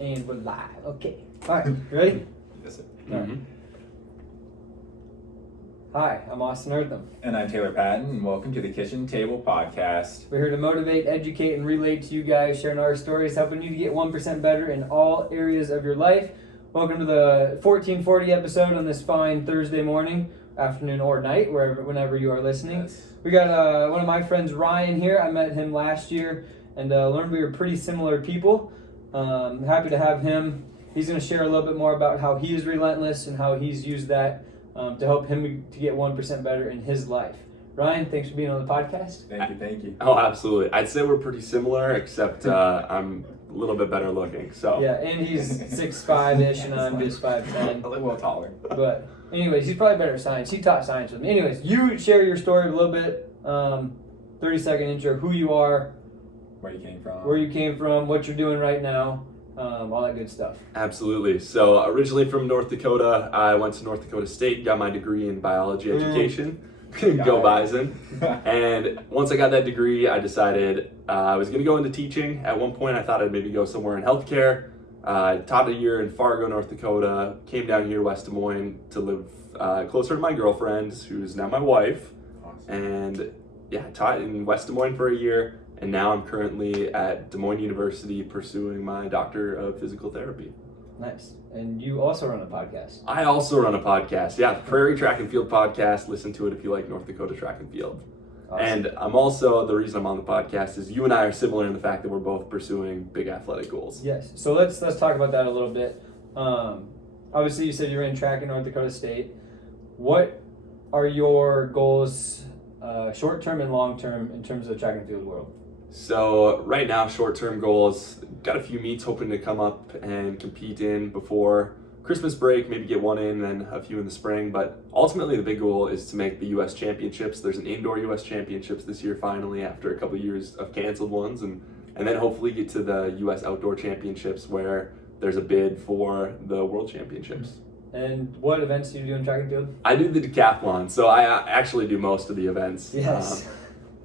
And we're live. Okay. All right. Ready? Yes, sir. All right. Hi, I'm Austin Eartham. And I'm Taylor Patton, and welcome to the Kitchen Table Podcast. We're here to motivate, educate, and relate to you guys, sharing our stories, helping you to get 1% better in all areas of your life. Welcome to the 1440 episode on this fine Thursday morning, afternoon, or night, whenever you are listening. Yes. We got one of my friends, Ryan, here. I met him last year and learned we were pretty similar people. Happy to have him. He's going to share a little bit more about how he is relentless and how he's used that to help him to get 1% better in his life. Ryan, thanks for being on the podcast. Thank you. Oh, absolutely. I'd say we're pretty similar, except I'm a little bit better looking. So Yeah, and he's 6'5"-ish, and I'm just 5'10". A little taller. But anyways, he's probably better at science. He taught science with me. Anyways, you share your story a little bit. 30-second intro, who you are, Where you came from. what you're doing right now, all that good stuff. absolutely. So originally from North Dakota, I went to North Dakota State, got my degree in biology education. Go Bison. And once I got that degree, I decided I was going to go into teaching. At one point, I thought I'd maybe go somewhere in healthcare. I taught a year in Fargo, North Dakota, came down here to West Des Moines to live closer to my girlfriend, who's now my wife. Awesome. And yeah, I taught in West Des Moines for a year, and now I'm currently at Des Moines University pursuing my Doctor of Physical Therapy. Nice. And you also run a podcast. I also run a podcast, yeah, the Prairie Track and Field Podcast. Listen to it if you like North Dakota track and field. Awesome. And I'm also, the reason I'm on the podcast is you and I are similar in the fact that we're both pursuing big athletic goals. Yes. So let's talk about that a little bit. Obviously, you said you're in track at North Dakota State. What are your goals, short term and long term, in terms of the track and field world? So right now, short-term goals, got a few meets hoping to come up and compete in before Christmas break, maybe get one in, then a few in the spring. But ultimately, the big goal is to make the U.S. Championships. There's an indoor U.S. Championships this year, finally, after a couple of years of canceled ones. And then hopefully get to the U.S. Outdoor Championships, where there's a bid for the World Championships. And what events do you do in track and field? I do the decathlon, so I actually do most of the events. Yes.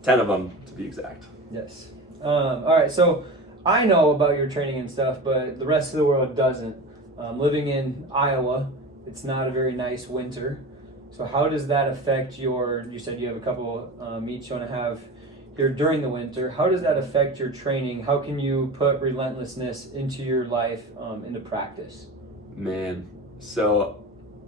10 of them, to be exact. Yes. All right, so I know about your training and stuff, but the rest of the world doesn't. Living in Iowa, it's not a very nice winter. So how does that affect you said you have a couple meets you want to have here during the winter. How does that affect your training? How can you put relentlessness into your life, into practice? Man, so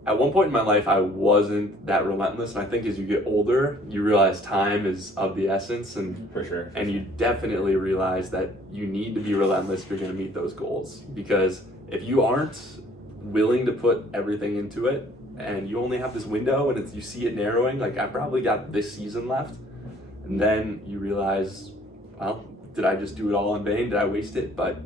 at one point in my life, I wasn't that relentless, and I think as you get older, you realize time is of the essence, and For sure. and you definitely realize that you need to be relentless if you're going to meet those goals. Because if you aren't willing to put everything into it, and you only have this window, and you see it narrowing, like I probably got this season left, and then you realize, well, did I just do it all in vain? Did I waste it? But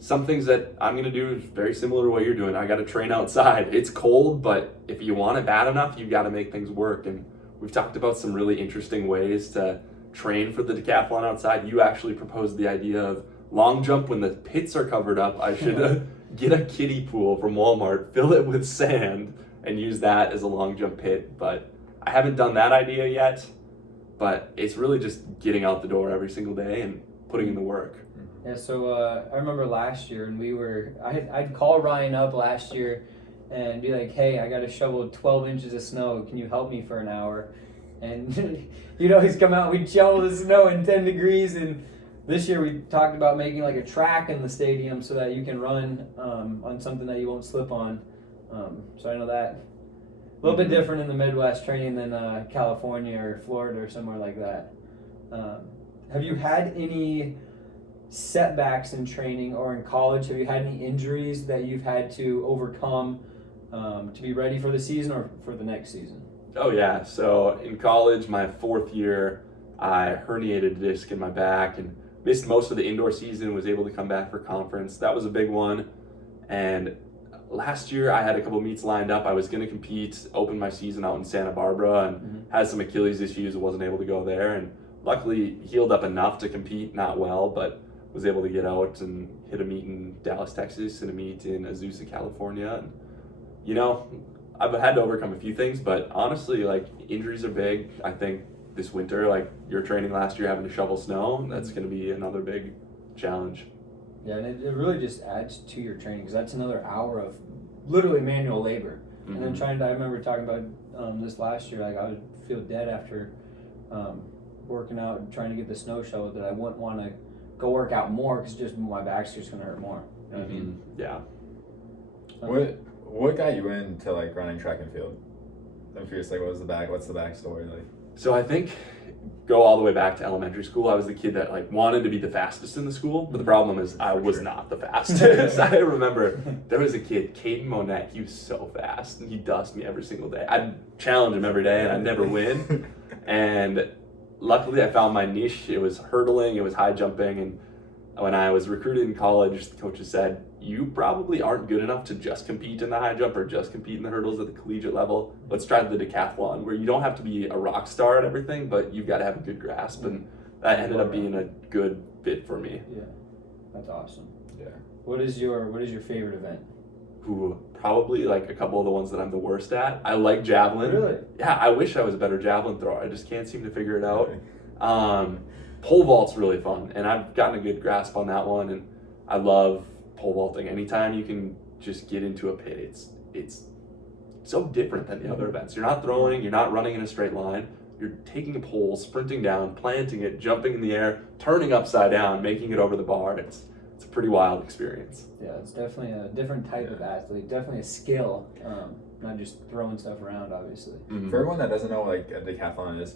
some things that I'm going to do is very similar to what you're doing. I got to train outside. It's cold, but if you want it bad enough, you've got to make things work. And we've talked about some really interesting ways to train for the decathlon outside. You actually proposed the idea of long jump when the pits are covered up. I should get a kiddie pool from Walmart, fill it with sand, and use that as a long jump pit. But I haven't done that idea yet. But it's really just getting out the door every single day and putting in the work. Yeah, so I remember last year, and I'd call Ryan up last year and be like, hey, I got to shovel 12 inches of snow. Can you help me for an hour? And you'd always come out, we'd shovel the snow in 10 degrees. And this year we talked about making like a track in the stadium so that you can run on something that you won't slip on. So I know that a little bit different in the Midwest training than California or Florida or somewhere like that. Have you had any setbacks in training or in college? Have you had any injuries that you've had to overcome to be ready for the season or for the next season? Oh yeah, so in college, my fourth year, I herniated a disc in my back and missed most of the indoor season, was able to come back for conference. That was a big one. And last year I had a couple meets lined up. I was going to compete, open my season out in Santa Barbara, and had some Achilles issues, wasn't able to go there, and luckily healed up enough to compete, not well, but was able to get out and hit a meet in Dallas, Texas, and a meet in Azusa, California. And, you know, I've had to overcome a few things, but honestly, like, injuries are big. I think this winter, like your training last year, having to shovel snow, that's going to be another big challenge. Yeah, and it really just adds to your training because that's another hour of literally manual labor. And then I remember talking about this last year, like I would feel dead after working out and trying to get the snow shoveled that I wouldn't want to go work out more because just my back's just going to hurt more. You know what I mean? Yeah. What got you into like running track and field? I'm curious, like what's the backstory like? So I think go all the way back to elementary school. I was the kid that like wanted to be the fastest in the school, but the problem is I was not the fastest. I remember there was a kid, Caden Monette. He was so fast, and he dusted me every single day. I'd challenge him every day, and I'd never win. And luckily, I found my niche. It was hurdling, it was high jumping, and when I was recruited in college, the coaches said, you probably aren't good enough to just compete in the high jump or just compete in the hurdles at the collegiate level. Let's try the decathlon, where you don't have to be a rock star at everything, but you've got to have a good grasp. And that ended up being a good fit for me. Yeah, that's awesome. Yeah. What is your favorite event? Who probably like a couple of the ones that I'm the worst at. I like javelin. Really? Yeah, I wish I was a better javelin thrower. I just can't seem to figure it out. Pole vault's really fun, and I've gotten a good grasp on that one, and I love pole vaulting. Anytime you can just get into a pit, it's so different than the other events. You're not throwing, you're not running in a straight line. You're taking a pole, sprinting down, planting it, jumping in the air, turning upside down, making it over the bar. It's a pretty wild experience. Yeah, it's definitely a different type of athlete, definitely a skill, not just throwing stuff around, obviously. For everyone that doesn't know what like a decathlon is,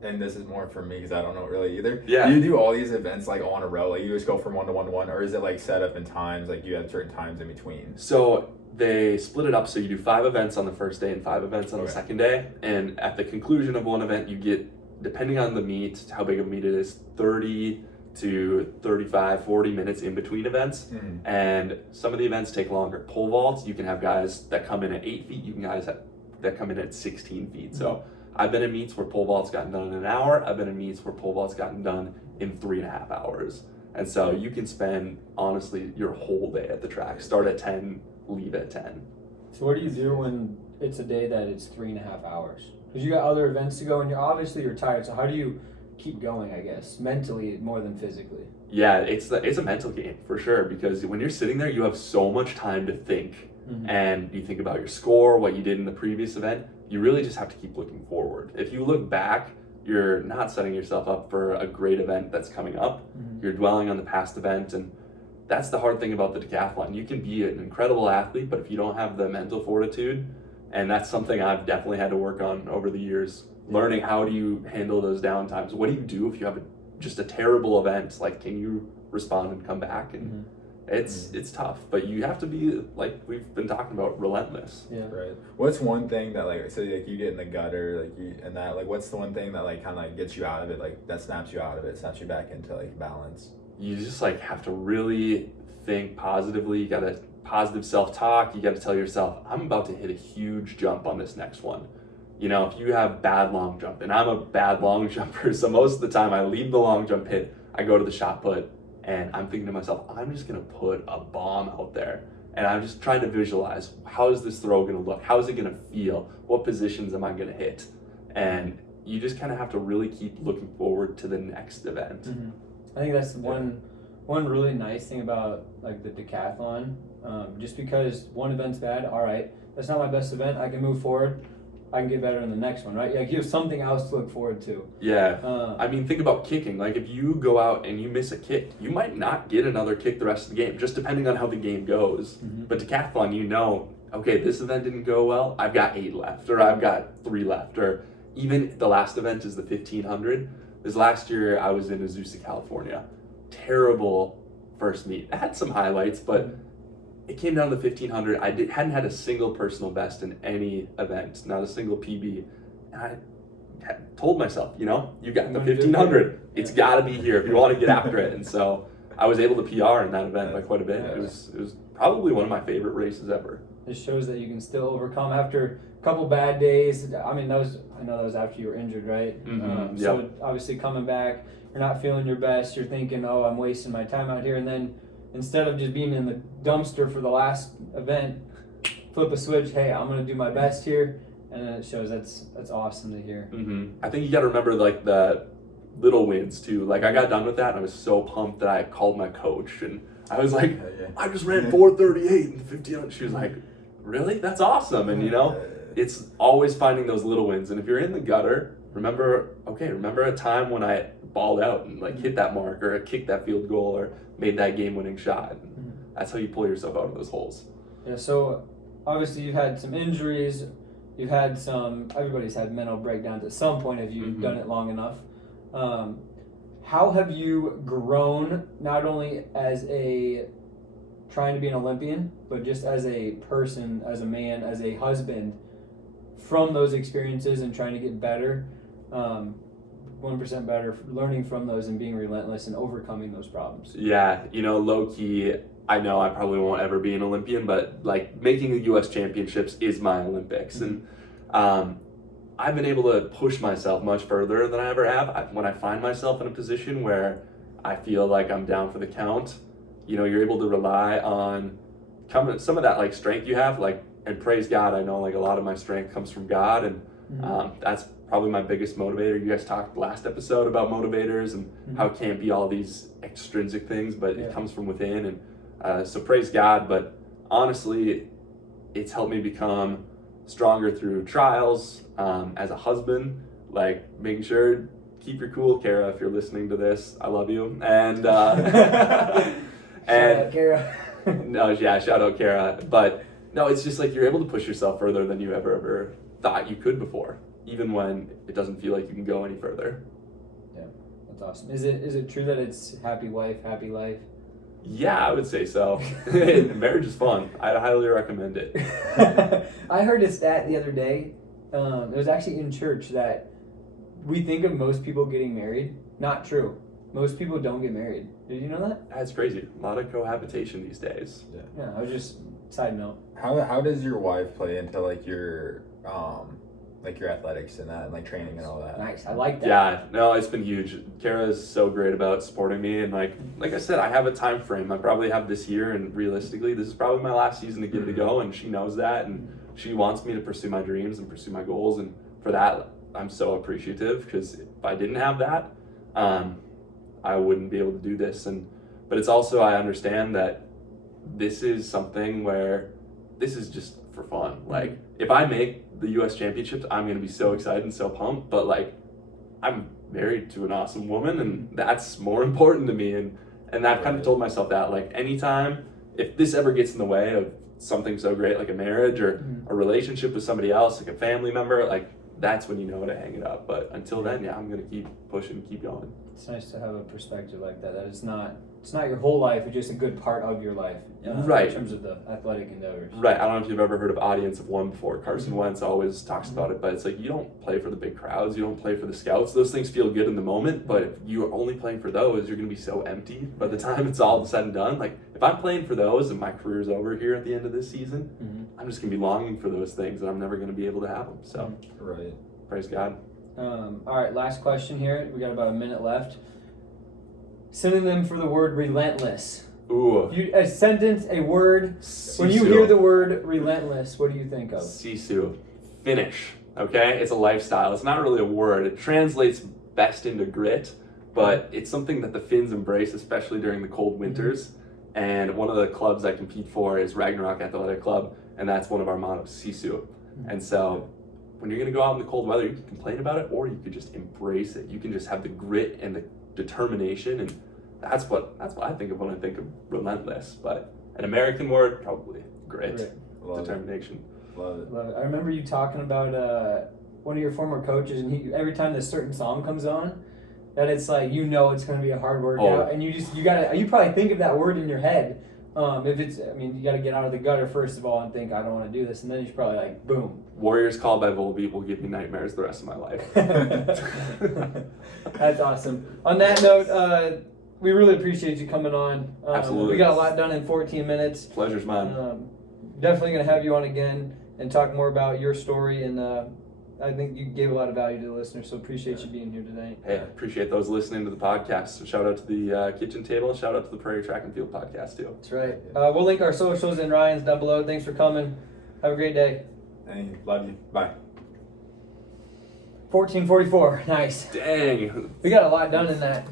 and this is more for me because I don't know it really either. Yeah. Do you do all these events like all in a row? Like you just go from 1 to 1 to 1, or is it like set up in times? Like you have certain times in between? So they split it up so you do 5 events on the first day and 5 events on the second day. And at the conclusion of one event, you get, depending on the meet, how big of a meet it is, 30 to 35, 40 minutes in between events. And some of the events take longer. Pole vaults, you can have guys that come in at 8 feet, you can guys that come in at 16 feet. So I've been in meets where pole vault's gotten done in an hour. I've been in meets where pole vault's gotten done in 3.5 hours. And so you can spend, honestly, your whole day at the track. Start at 10, leave at 10. So what do you do when it's a day that it's 3.5 hours? Because you got other events to go, and you're tired. So how do you keep going, I guess, mentally more than physically? Yeah, it's a mental game for sure, because when you're sitting there, you have so much time to think. And you think about your score, what you did in the previous event. You really just have to keep looking forward. If you look back, you're not setting yourself up for a great event that's coming up. You're dwelling on the past event, and that's the hard thing about the decathlon. You can be an incredible athlete, but if you don't have the mental fortitude, and that's something I've definitely had to work on over the years, learning how do you handle those downtimes. What do you do if you have just a terrible event? Like, can you respond and come back? And it's tough, but you have to be, like we've been talking about, relentless. Yeah. Right. What's one thing that like, so like you get in the gutter, like you, and that, like, what's the one thing that like kind of like gets you out of it, like that snaps you out of it, snaps you back into like balance? You just like have to really think positively. You got to positive self-talk. You got to tell yourself, I'm about to hit a huge jump on this next one. You know, if you have bad long jump, and I'm a bad long jumper, so most of the time I leave the long jump hit, I go to the shot put, and I'm thinking to myself, I'm just going to put a bomb out there. And I'm just trying to visualize, how is this throw going to look? How is it going to feel? What positions am I going to hit? And you just kind of have to really keep looking forward to the next event. I think that's one really nice thing about like the decathlon. Just because one event's bad, all right, that's not my best event, I can move forward. I can get better in the next one, right? Like you have something else to look forward to. Yeah. I mean, think about kicking. Like if you go out and you miss a kick, you might not get another kick the rest of the game, just depending on how the game goes. But decathlon, you know, okay, this event didn't go well, I've got 8 left, or I've got 3 left, or even the last event is the 1500. This last year, I was in Azusa, California. Terrible first meet. It had some highlights, but it came down to the 1500. Hadn't had a single personal best in any event, not a single PB. And I had told myself, you know, you got the 1500. It's got to be here if you want to get after it. And so I was able to PR in that event by quite a bit. It was probably one of my favorite races ever. It shows that you can still overcome after a couple bad days. I mean, I know that was after you were injured, right? So obviously coming back, you're not feeling your best. You're thinking, oh, I'm wasting my time out here. And then instead of just being in the dumpster for the last event, flip a switch. Hey, I'm going to do my best here. And then it shows that's awesome to hear. I think you got to remember like the little wins too. Like I got done with that and I was so pumped that I called my coach and I was like, I just ran 4:38 in 15. She was like, really? That's awesome. And it's always finding those little wins. And if you're in the gutter, remember a time when I balled out and like hit that mark or kicked that field goal or made that game-winning shot. That's how you pull yourself out of those holes. Yeah, so obviously you've had some injuries, everybody's had mental breakdowns at some point if you've done it long enough. How have you grown, not only as trying to be an Olympian, but just as a person, as a man, as a husband, from those experiences and trying to get better, 1% better, learning from those and being relentless and overcoming those problems? Yeah, low key, I know I probably won't ever be an Olympian, but like making the U.S. championships is my Olympics. And I've been able to push myself much further than I ever have. When I find myself in a position where I feel like I'm down for the count, you're able to rely on some of that like strength you have, like, and praise God, I know like a lot of my strength comes from God, and that's probably my biggest motivator. You guys talked last episode about motivators and how it can't be all these extrinsic things, but it comes from within. And so praise God, but honestly, it's helped me become stronger through trials, as a husband, like making sure, keep your cool, Kara, if you're listening to this, I love you. And Shout out, Kara. No, yeah, shout out Kara. But no, it's just like you're able to push yourself further than you ever thought you could before, even when it doesn't feel like you can go any further. Yeah, that's awesome. Is it true that it's happy wife, happy life? Yeah, I would say so. Marriage is fun. I highly recommend it. I heard a stat the other day. It was actually in church that we think of most people getting married. Not true. Most people don't get married. Did you know that? That's crazy. A lot of cohabitation these days. Yeah, I was just, side note. How does your wife play into like your athletics and that, and like training and all that? Nice, I like that. Yeah, no, it's been huge. Kara is so great about supporting me, and like I said, I have a time frame. I probably have this year, and realistically, this is probably my last season to give it a go, and she knows that, and she wants me to pursue my dreams and pursue my goals, and for that, I'm so appreciative, because if I didn't have that, I wouldn't be able to do this. But it's also, I understand that this is something where this is just for fun. Like, if I make the U.S. championships, I'm going to be so excited and so pumped, but like, I'm married to an awesome woman, and that's more important to me. And I've kind of told myself that, like, anytime, if this ever gets in the way of something so great like a marriage or a relationship with somebody else, like a family member, like, that's when you know to hang it up. But until then, yeah, I'm going to keep pushing, keep going. It's nice to have a perspective like that it's not your whole life, it's just a good part of your life, right, in terms of the athletic endeavors. Right. I don't know if you've ever heard of Audience of One before. Carson Wentz always talks about it, but it's like, you don't play for the big crowds, you don't play for the scouts. Those things feel good in the moment, but if you're only playing for those, you're going to be so empty by the time it's all said and done. Like, if I'm playing for those and my career's over here at the end of this season, I'm just going to be longing for those things, and I'm never going to be able to have them. So, right. Praise God. All right, last question here. We got about a minute left. Synonym for the word relentless. Ooh. A sentence, a word. Sisu. When you hear the word relentless, what do you think of? Sisu. Finish. Okay? It's a lifestyle. It's not really a word. It translates best into grit, but it's something that the Finns embrace, especially during the cold winters. And one of the clubs I compete for is Ragnarok Athletic Club, and that's one of our mottos, Sisu. And so, when you're going to go out in the cold weather, you can complain about it, or you could just embrace it. You can just have the grit and the determination, and that's what I think of when I think of relentless. But an American word, probably grit. Determination. Love it. Love it. I remember you talking about one of your former coaches, and every time this certain song comes on, that it's like, it's going to be a hard workout, and you probably think of that word in your head. You got to get out of the gutter first of all and think, I don't want to do this, and then you're probably like, boom. Warriors Called by Volbeat will give me nightmares the rest of my life. That's awesome. On that note, we really appreciate you coming on. Absolutely. We got a lot done in 14 minutes. Pleasure's mine. Definitely going to have you on again and talk more about your story, and I think you gave a lot of value to the listeners, so appreciate you being here today. Hey, appreciate those listening to the podcast. Shout out to the Kitchen Table, shout out to the Prairie Track and Field podcast too. That's right. We'll link our socials and Ryan's down below. Thanks for coming. Have a great day. Hey, love you. Bye. 14:44. Nice. Dang. We got a lot done in that.